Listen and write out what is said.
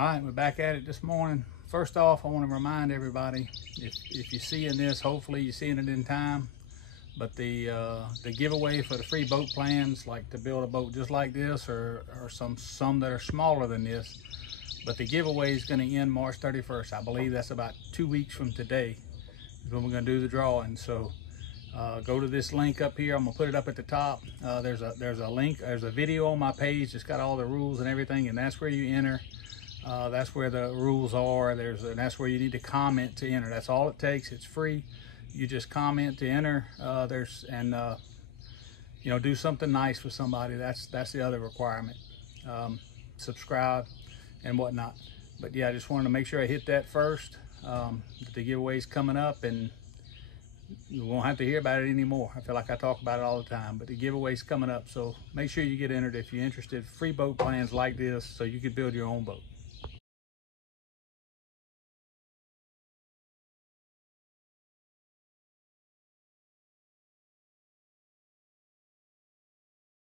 All right, we're back at it this morning. First off, I want to remind everybody, if you're seeing this, hopefully you're seeing it in time, but the giveaway for the free boat plans, like to build a boat just like this, or some that are smaller than this, but the giveaway is going to end March 31st. I believe that's about 2 weeks from today is when we're going to do the drawing. So go to this link up here. I'm gonna put it up at the top. There's a link, there's a video on my page. It's got all the rules and everything, and that's where you enter. That's where the rules are. And that's where you need to comment to enter. That's all it takes. It's free. You just comment to enter. You know, do something nice for somebody. That's the other requirement. Subscribe and whatnot. But yeah, I just wanted to make sure I hit that first. The giveaway's coming up, and you won't have to hear about it anymore. I feel like I talk about it all the time, but the giveaway's coming up, so make sure you get entered if you're interested. Free boat plans like this, so you can build your own boat.